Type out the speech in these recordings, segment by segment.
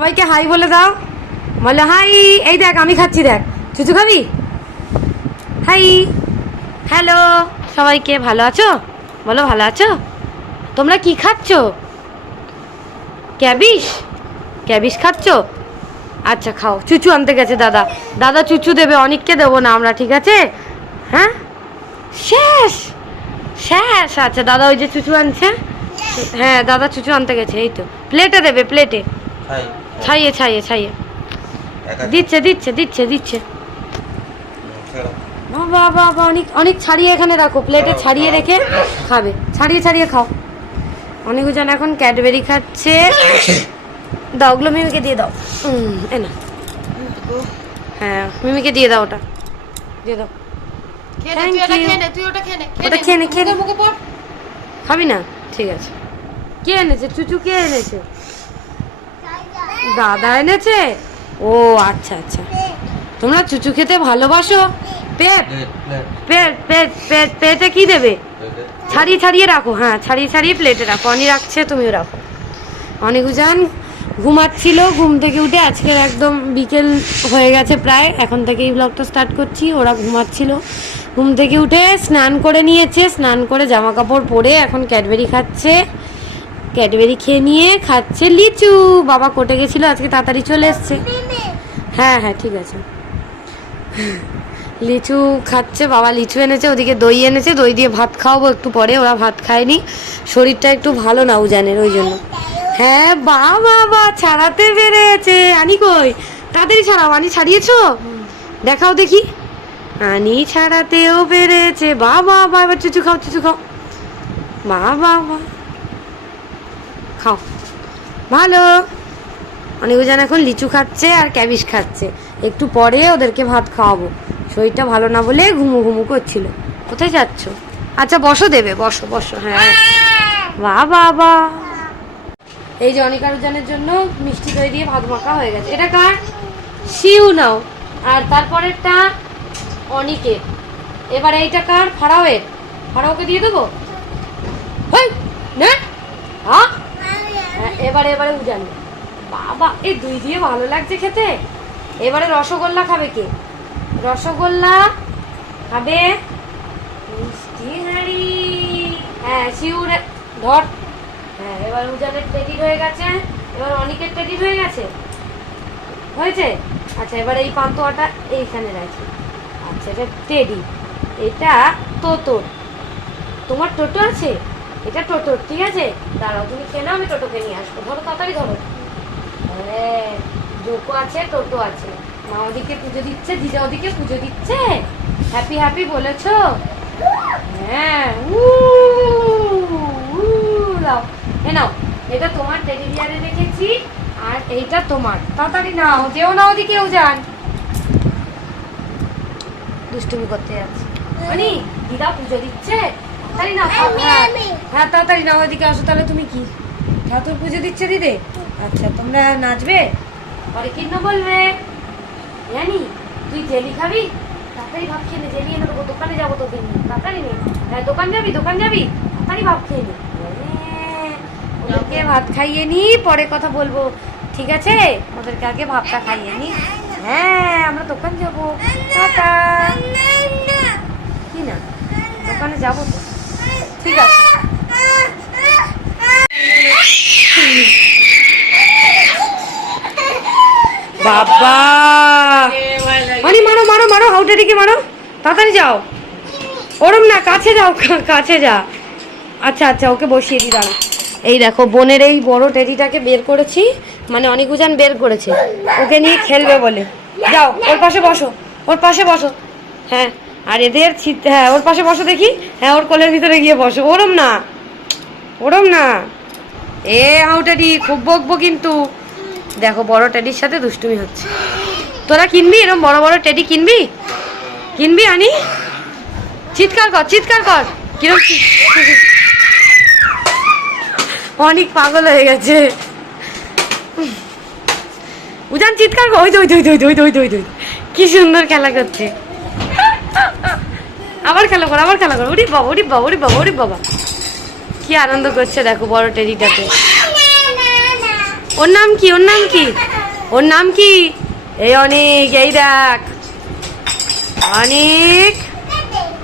সবাইকে হাই বলে দাও, বলে হাই। এই দেখ আমি খাচ্ছি, দেখ চুচু খাবি? হাই, হ্যালো সবাইকে। ভালো আছো? বলো ভালো আছো। তোমরা কি খাচ্ছ? ক্যাবিস? ক্যাবিস খাচ্ছ? আচ্ছা খাও। চুচু আনতে গেছে দাদা, দাদা চুচু দেবে, অনেককে দেবো না আমরা, ঠিক আছে? হ্যাঁ শেষ শেষ। আচ্ছা দাদা ওই যে চুচু আনছে, হ্যাঁ দাদা চুচু আনতে গেছে, এই তো প্লেটে দেবে, প্লেটে ছাইয়ে ছাইয়ে ছাইয়ে দিচ্ছে দিচ্ছে দিচ্ছে দিচ্ছে। বাবা বাবা, অনেক অনেক ছাড়িয়ে এখানে রাখো, প্লেটে ছাড়িয়ে রেখে খাবে, ছাড়িয়ে ছাড়িয়ে খাও। অনেকজন এখন ক্যাডবেরি খাচ্ছে। দাও ওগুলো মিমিকে দিয়ে দাও। এ না, হ্যাঁ মিমিকে দিয়ে দাও, ওটা দিয়ে দাও। ওটা খেয়ে নে, খেয়ে নে। খাবি না? ঠিক আছে। কে এনেছে? চুচু কে এনেছে? দাদা এনেছে। ও আচ্ছা আচ্ছা, তোমরা চুচু খেতে ভালোবাসো। পেট পেট পেট পেট পেটে কি দেবে? ছাড়িয়ে ছাড়িয়ে রাখো, হ্যাঁ ছাড়িয়ে ছাড়িয়ে প্লেটে রাখো। অনি রাখছে, তুমিও রাখো। অনেকজন ঘুমাচ্ছিল, ঘুম থেকে উঠে আজকের একদম বিকেল হয়ে গেছে প্রায়, এখন থেকে এই ব্লগটা স্টার্ট করছি। ওরা ঘুমাচ্ছিল, ঘুম থেকে উঠে স্নান করে নিয়েছে, স্নান করে জামা কাপড় পরে এখন ক্যাডবেরি খাচ্ছে। ক্যাডবেরি খেয়ে নিয়ে খাচ্ছে লিচু। বাবা কোর্টে গেছিলো আজকে, তাড়াতাড়ি চলে এসছে। হ্যাঁ হ্যাঁ ঠিক আছে। লিচু খাচ্ছে, বাবা লিচু এনেছে, ওদিকে দই এনেছে, দই দিয়ে ভাত খাওয়াবো একটু পরে। ওরা ভাত খায়নি, শরীরটা একটু ভালো না উজানের, ওই জন্য। হ্যাঁ বাবা বা ছাড়াতে পেরেছে। আনি কই? তাড়াতাড়ি ছাড়াও। আনি ছাড়িয়েছো? দেখাও দেখি। আনি ছাড়াতেও পেরেছে। বাবা বা, এবার চুচু খাও, চুচু খাও। বাবা বা, খাও ভালো। অনেকজন এখন লিচু খাচ্ছে আর ক্যাবিস খাচ্ছে। একটু পরে ওদেরকে ভাত খাওয়াবো। শরীরটা ভালো না বলে ঘুমু ঘুমু করছিল। কোথায় যাচ্ছ? আচ্ছা বসো, দেবে, বসো বসো। হ্যাঁ বাহ বাবা। এই যে অনিকারুজানের জন্য মিষ্টি দই দিয়ে ভাত মাখা হয়ে গেছে। এটা কার? শিউ নাও। আর তারপরেরটা অনিকের। এবার এইটা কার? ফারাওয়ের। ফারাওকে দিয়ে দেবো। না হ্যাঁ, এবারে এবারে উজান। বাবা এই দই দিয়ে ভালো লাগছে খেতে। এবারে রসগোল্লা খাবে কে? রসগোল্লা খাবে মিষ্টি হাঁড়ি। হ্যাঁ শিউরে ধর। হ্যাঁ এবার উজানের টেডি হয়ে গেছে, এবার অনেকের টেডি হয়ে গেছে, হয়েছে। আচ্ছা এবার এই পান্তুয়াটা এইখানে রাখি। আচ্ছা এটা টেডি, এটা তোতোর। তোমার টোটো আছে? এটা টোটোর, ঠিক আছে। দাঁড়াও তুমি খেয়ে নাও, আমি টোটোকে নিয়ে আসবো। ধরো তাড়াতাড়ি ধরো। হ্যাঁ জোকো আছে, টোটো আছে। মা ওদিকে পুজো দিচ্ছে, দিদা ওদিকে পুজো দিচ্ছে। হ্যাপি হ্যাপি বলেছো? হ্যাঁ দাও। এ নাও, এটা তোমার টেডি বিয়ারে রেখেছি, আর এইটা তোমার। তাড়াতাড়ি নাও, যেও না ওদিকেও যান। দুষ্টুমি করতে যাচ্ছে। মানে দিদা পুজো দিচ্ছে, তাড়াতাড়ি নাও। হ্যাঁ তাড়াতাড়ি নাও, ওদিকে আসো। তাহলে তুমি কি ঠাকুর পুজো দিচ্ছে দিদি? আচ্ছা তোমরা নাচবে, পরে কিন্ন বলবে। জানি তুই জেলি খাবি, তাড়াতাড়ি ভাব খেয়ে নে। জেলি এনে দেবো, দোকানে যাবো তো দিন। তাড়াতাড়ি নে। হ্যাঁ দোকান যাবি, দোকান যাবি, তাড়াতাড়ি ভাব খেয়ে নে। ওদেরকে ভাত খাইয়ে নি, পরে কথা বলবো, ঠিক আছে? ওদেরকে আগে ভাতটা খাইয়ে নি। হ্যাঁ আমরা দোকান যাবো। টাটা। কি না, দোকানে যাবো তো, ঠিক আছে। বাবা মানে মারো মারো মারো, হাউটারিকে মারো, তাড়াতাড়ি যাও। ওরম না, কাছে যাও, কাছে যা। আচ্ছা আচ্ছা ওকে বসিয়ে দি, দাঁড়া। এই দেখো বোনের এই বড় টেডিটাকে বের করেছি, মানে অনেক উজান বের করেছে, ওকে নিয়ে খেলবে বলে। যাও ওর পাশে বসো, ওর পাশে বসো। হ্যাঁ আর এদের হ্যাঁ ওর পাশে বসো দেখি। হ্যাঁ ওর কোলের ভিতরে গিয়ে বসো। ওরম না, ওরম না। এ হাউটারি খুব বকবো কিন্তু। দেখো বড় টেডির সাথে দুষ্টুমি হচ্ছে। তোরা কিনবি এরকম বড় বড় টেডি? কিনবি? কিনবি আনি? চিৎকার কর, চিৎকার কর। কিরকম অনেক পাগল হয়ে গেছে উজান, চিৎকার কর। ওই দই দই দই দই দই দই দই, কি সুন্দর খেলা করছে। আবার খেলা কর, আবার খেলা কর। উড়ি বাবা, উড়ি বাবা, উড়ি বাবা, উড়ি বাবা, কি আনন্দ করছে দেখো বড় টেডিটাতে। ওর নাম কি, ওর নাম কি, ওর নাম কি? এই অনেক, এই দেখ অনেক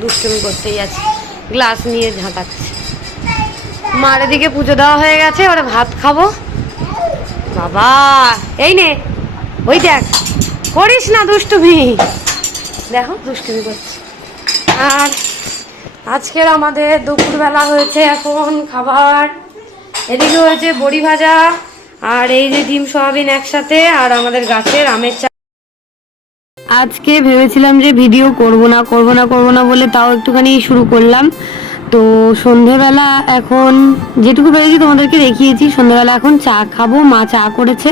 দুষ্টুমি করতেই আছে, গ্লাস নিয়ে ঝাঁটাচ্ছে। মার এদিকে পুজো দেওয়া হয়ে গেছে, ওরা ভাত খাবো। বাবা এই নে, ওই দেখ, করিস না দুষ্টুমি, দেখো দুষ্টুমি করছে। আর আজকের আমাদের দুপুরবেলা হয়েছে এখন খাবার, এদিকে হয়েছে বড়ি ভাজা, আর এই যে ডিম সয়াবিন একসাথে, আর আমাদের গাছের আমের চা। আজকে ভেবেছিলাম যে ভিডিও করব না বলে তাও একটুখানি শুরু করলাম। তো সন্ধেবেলা এখন যেটুকু পেরেছি তোমাদেরকে দেখিয়েছি। সন্ধেবেলা এখন চা খাবো, মা চা করেছে,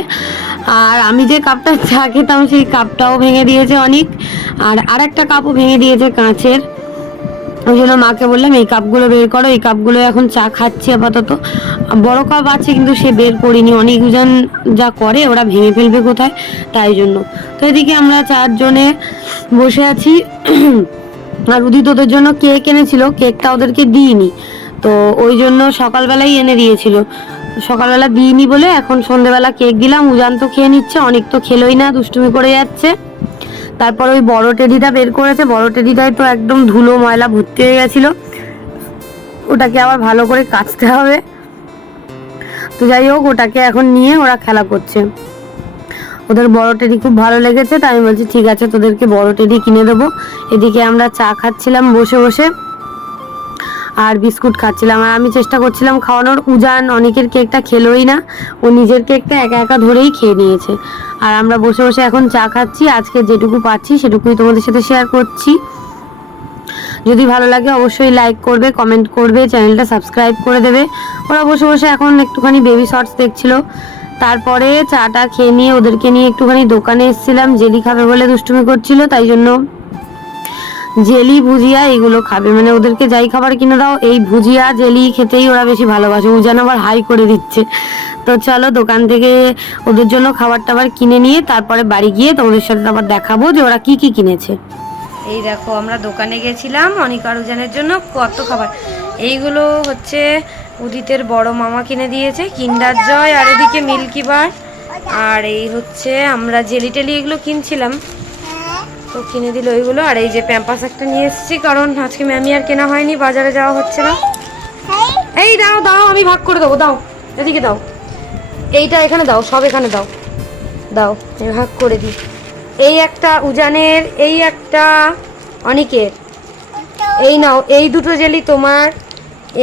আর আমি যে কাপটা চা খেতাম সেই কাপটাও ভেঙে দিয়েছে অনেক, আর আরেকটা কাপও ভেঙে দিয়েছে কাঁচের। ওই জন্য মাকে বললাম এই কাপগুলো বের করো, এই কাপগুলো এখন চা খাচ্ছি আপাতত। বড় কাপ আছে কিন্তু সে বের করিনি, অনেকজন যা করে ওরা ভেঙে ফেলবে কোথায়, তাই জন্য। তো এদিকে আমরা 4 জনে বসে আছি। আর উদিত ওদের জন্য কেক এনেছিল, কেকটা ওদেরকে দিইনি, তো ওই জন্য সকালবেলাই এনে দিয়েছিল, সকালবেলা দিইনি বলে এখন সন্ধ্যেবেলা কেক দিলাম। উজান তো খেয়ে নিচ্ছে, অনেক তো খেলোই না, দুষ্টুমি করে যাচ্ছে। তারপর ওই বড় টেডিটা বের করেছে, বড় টেডিটায় তো একদম ধুলো ময়লা ভর্তি হয়ে গেছিল, ওটাকে আবার ভালো করে কাচতে হবে। তো যাই হোক, ওটাকে এখন নিয়ে ওরা খেলা করছে। ওদের বড় টেডি খুব ভালো লেগেছে, তাই আমি বলছি ঠিক আছে তোদেরকে বড় টেডি কিনে দেবো। এদিকে আমরা চা খাচ্ছিলাম বসে বসে, আর বিস্কুট খাচ্ছিলাম, আর আমি চেষ্টা করছিলাম খাওয়ানোর। উজান অনেকের কেকটা খেলোই না, ও নিজের কেকটা একা একা ধরেই খেয়ে নিয়েছে। আর আমরা বসে বসে এখন চা খাচ্ছি, আজকে যেটুকু পাচ্ছি সেটুকুই তোমাদের সাথে শেয়ার করছি। যদি ভালো লাগে অবশ্যই লাইক করবে, কমেন্ট করবে, চ্যানেলটা সাবস্ক্রাইব করে দেবে। ওরা বসে বসে এখন একটুখানি বেবি শর্টস দেখছিল। তারপরে চাটা খেয়ে নিয়ে ওদেরকে নিয়ে একটুখানি দোকানে এসেছিলাম, জেলি খাবে বলে দুষ্টুমি করছিল, তাই জন্য জেলি ভুজিয়া এগুলো খাবে, মানে ওদেরকে যাই খাবার কিনে দাও এই ভুজিয়া জেলি খেতেই ওরা বেশি ভালোবাসে। উজান আবার হাই করে দিচ্ছে। তো চলো দোকান থেকে ওদের জন্য খাবার টাবার কিনে নিয়ে তারপরে বাড়ি গিয়ে তোমাদের সাথে আবার দেখাবো যে ওরা কি কি কিনেছে। এই দেখো আমরা দোকানে গেছিলাম অনিক আর উজানের জন্য কত খাবার। এইগুলো হচ্ছে উদিতের বড় মামা কিনে দিয়েছে, কিন্ডার জয়, আর এদিকে মিল্কি বার, আর এই হচ্ছে আমরা জেলি টেলি এগুলো কিনছিলাম, তো কিনে দিল ওইগুলো। আর এই যে প্যাম্পাস একটা নিয়ে এসেছি, কারণ আজকে ম্যামি আর কেনা হয়নি, বাজারে যাওয়া হচ্ছে না। এই দাও দাও, আমি ভাগ করে দেবো, দাও এদিকে দাও, এইটা এখানে দাও, সব এখানে দাও, দাও আমি ভাগ করে দিই। এই একটা উজানের, এই একটা অনিকের, এই নাও, এই দুটো জেলি তোমার,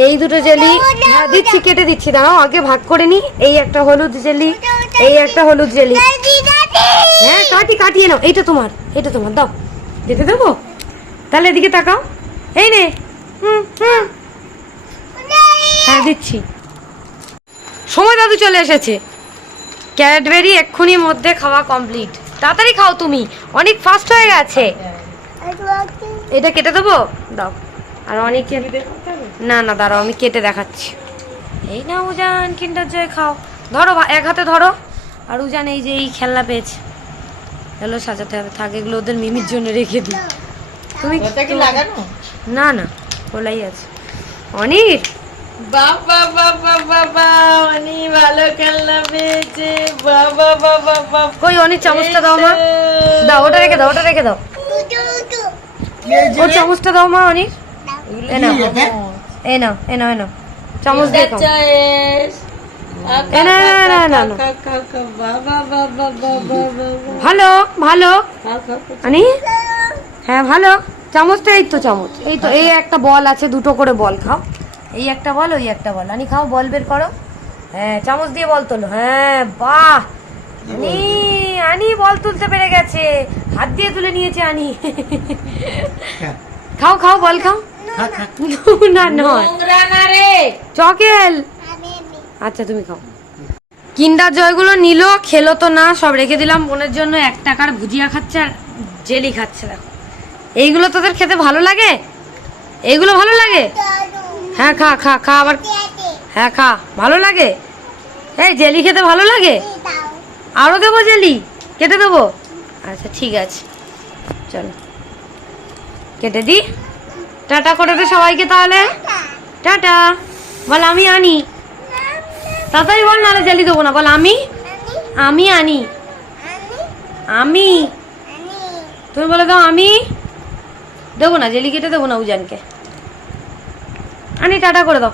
এই দুটো জেলি, হ্যাঁ দিচ্ছি, কেটে দিচ্ছি, দাঁড়াও আগে ভাগ করে নি। এই একটা হলুদ জেলি, এই একটা হলুদ জেলি, হ্যাঁ কাটিয়ে নাও, এইটা তোমার, এটা তোমার, দাও যেতে দেবো, তাহলে এদিকে তাকাও, এই নে, হ্যাঁ দিচ্ছি। সময় দাদু চলে এসেছে, ক্যাডবেরি এক্ষুনি মধ্যে খাওয়া কমপ্লিট, তাড়াতাড়ি খাও তুমি, অনেক ফাস্ট হয়ে গেছে। এটা কেটে দেবো, দাও। আর অনেক না না দাঁড়াও আমি কেটে দেখাচ্ছি। এই না উজান কিন্ডার জয় খাও, ধরো এক হাতে ধরো। আর উজান এই যে এই খেলনা পেয়েছে, এগুলো সাজাতে হবে, থাক এগুলো ওদের মিমির জন্য রেখে দিই। তুমি না না খোলাই আছে। অনিক বাবা বাবা বাবা, অনেক ভালো খেলনা পেয়েছে, বাবা বাবা বাবা। কই অনেক চামচটা দাও মা, দাও ওটা রেখে দাও, ওটা রেখে দাও, ওর চামচটা দাও মা। অনেক এ নাও এই নাও, এ নাও, এ নাও চামচ দিয়ে খাও। ভালো ভালো আনি, হ্যাঁ ভালো চামচটা, এই তো চামচ, এই তো, এই একটা বল আছে, দুটো করে বল খাও, এই একটা বল ওই একটা বল, আনি খাও, বল বের করো, হ্যাঁ চামচ দিয়ে বল তোলো, হ্যাঁ বাহ আনি, আনি বল তুলতে পেরে গেছে, হাত দিয়ে তুলে নিয়েছে আনি। খাও খাও বল খাও, না নয় চকেল, আচ্ছা তুমি খাও। কিন্ডার জয়গুলো নিল, খেলো তো না, সব রেখে দিলাম বোনের জন্য। 1 টাকার ভুজিয়া খাচ্ছে আর জেলি খাচ্ছে, দেখো এইগুলো তোদের খেতে ভালো লাগে, এইগুলো ভালো লাগে, হ্যাঁ খা খা খা আবার, হ্যাঁ খা ভালো লাগে, এই জেলি খেতে ভালো লাগে, আরো দেবো জেলি, কেটে দেবো, আচ্ছা ঠিক আছে চলো কেটে দি। টাটা করে দে সবাইকে তাহলে, টাটা বল, আমি আনি তাড়াতাড়ি বল, নাহলে জেলি দেবো না, বল আমি আমি আনি, আমি, তুমি বলে দাও আমি দেবো না, জেলি কেটে দেবো না উজানকে। আনি টাটা করে দাও।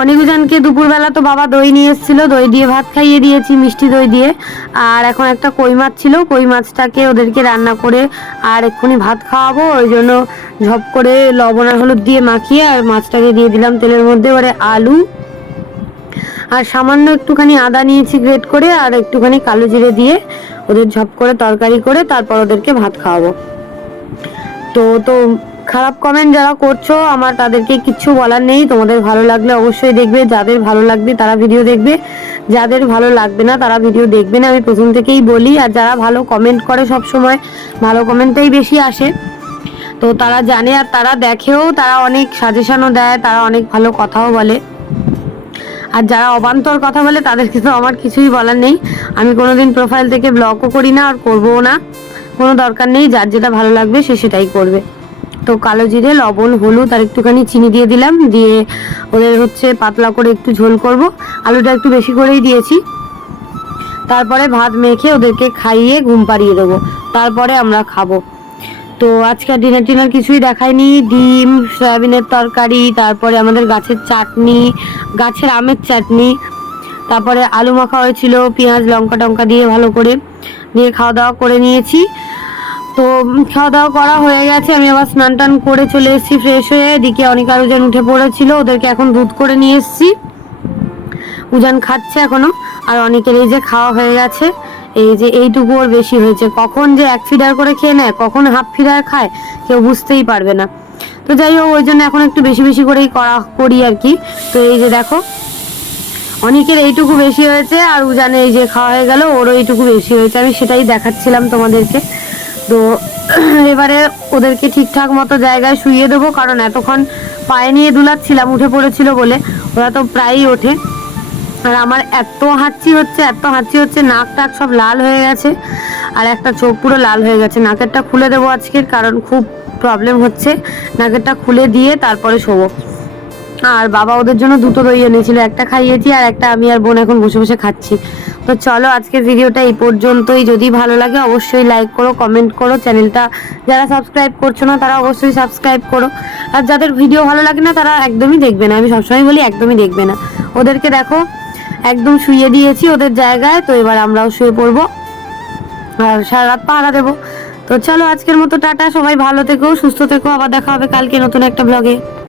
অনেক উজানকে দুপুরবেলা তো বাবা দই নিয়ে এসেছিল, দই দিয়ে ভাত খাইয়ে দিয়েছি, মিষ্টি দই দিয়ে। আর এখন একটা কই মাছ ছিল, কই মাছটাকে ওদেরকে রান্না করে আর এক্ষুনি ভাত খাওয়াবো, ওই জন্য ঝপ করে লবণ আর হলুদ দিয়ে মাখিয়ে আর মাছটাকে দিয়ে দিলাম তেলের মধ্যে। এবারে আলু আর সামান্য একটুখানি আদা নিয়েছি গ্রেট করে, আর একটুখানি কালো জিরে দিয়ে ওদের ঝপ করে তরকারি করে তারপর ওদেরকে ভাত খাওয়াবো। তো তো খারাপ কমেন্ট যারা করছো আমার তাদেরকে কিচ্ছু বলার নেই, তোমাদের ভালো লাগলে অবশ্যই দেখবে, যাদের ভালো লাগবে তারা ভিডিও দেখবে, যাদের ভালো লাগবে না তারা ভিডিও দেখবে না, আমি প্রথম থেকেই বলি। আর যারা ভালো কমেন্ট করে সব সময় ভালো কমেন্টটাই বেশি আসে, তো তারা জানে আর তারা দেখেও, তারা অনেক সাজেশনও দেয়, তারা অনেক ভালো কথাও বলে। আর যারা অবান্তর কথা বলে তাদেরকে তো আমার কিছুই বলার নেই, আমি কোনোদিন প্রোফাইল থেকে ব্লগও করি না আর করবও না, কোনো দরকার নেই, যার যেটা ভালো লাগবে সে সেটাই করবে। তো কালো জিরে, লবণ, হলুদ আর একটুখানি চিনি দিয়ে দিলাম, দিয়ে ওদের হচ্ছে পাতলা করে একটু ঝোল করব, আলুটা একটু বেশি করেই দিয়েছি। তারপরে ভাত মেখে ওদেরকে খাইয়ে ঘুম পাড়িয়ে দেবো, তারপরে আমরা খাবো। তো আজকে ডিনার কিছুই দেখায়নি, ডিম, সয়াবিনের তরকারি, তারপরে আমাদের গাছের চাটনি, গাছের আমের চাটনি, তারপরে আলু মাখা হয়েছিল পেঁয়াজ লঙ্কা টঙ্কা দিয়ে ভালো করে, দিয়ে খাওয়া দাওয়া করে নিয়েছি। তো খাওয়া দাওয়া করা হয়ে গেছে, আমি আবার স্নান টান করে চলে এসেছি ফ্রেশ হয়ে। এদিকে অনিক আর উজান উঠে পড়েছিল, ওদেরকে এখন দুধ করে নিয়ে এসেছি, উজান খাচ্ছে এখনো। আর অনেকের এই যে খাওয়া হয়ে গেছে, এই যে এইটুকু ওর বেশি হয়েছে, কখন যে 1 ফিডার করে খেয়ে নেয়, কখন হাফ ফিডার খায় কেউ বুঝতেই পারবে না। তো যাই হোক, ওই জন্য এখন একটু বেশি বেশি করেই করি আর কি। তো এই যে দেখো অনেকের এইটুকু বেশি হয়েছে, আর উজানে এই যে খাওয়া হয়ে গেল, ওরও এইটুকু বেশি হয়েছে, আমি সেটাই দেখাচ্ছিলাম তোমাদেরকে। তো এবারে ওদেরকে ঠিকঠাক মতো জায়গায় শুইয়ে দেবো, কারণ এতক্ষণ পায়ে নিয়ে দুলাচ্ছিলাম, উঠে পড়েছিল বলে, ওরা তো প্রায়ই ওঠে। আর আমার এত হাঁচি হচ্ছে, নাক টাক সব লাল হয়ে গেছে, আর একটা চোখ পুরো লাল হয়ে গেছে। নাকেরটা খুলে দেবো আজকের, কারণ খুব প্রবলেম হচ্ছে, নাকেরটা খুলে দিয়ে তারপরে শোবো। আর বাবা ওদের জন্য 2টো দই এনেছিল, একটা খাইয়েছি আর একটা আমি আর বোন এখন বসে বসে খাচ্ছি। তো চলো আজকের ভিডিওটা এই পর্যন্তই, যদি ভালো লাগে অবশ্যই লাইক করো, কমেন্ট করো, চ্যানেলটা যারা সাবস্ক্রাইব করছো না তারা অবশ্যই সাবস্ক্রাইব করো, আর যাদের ভিডিও ভালো লাগে না তারা একদমই দেখবে না, আমি সবসময় বলি একদমই দেখবে না। ওদেরকে দেখো একদম শুইয়ে দিয়েছি ওদের জায়গায়, তো এবার আমরাও শুয়ে পড়বো আর সারা রাত পাহারা দেবো। তো চলো আজকের মতো টাটা, সবাই ভালো থেকো, সুস্থ থেকো, আবার দেখা হবে কালকে নতুন একটা ব্লগে।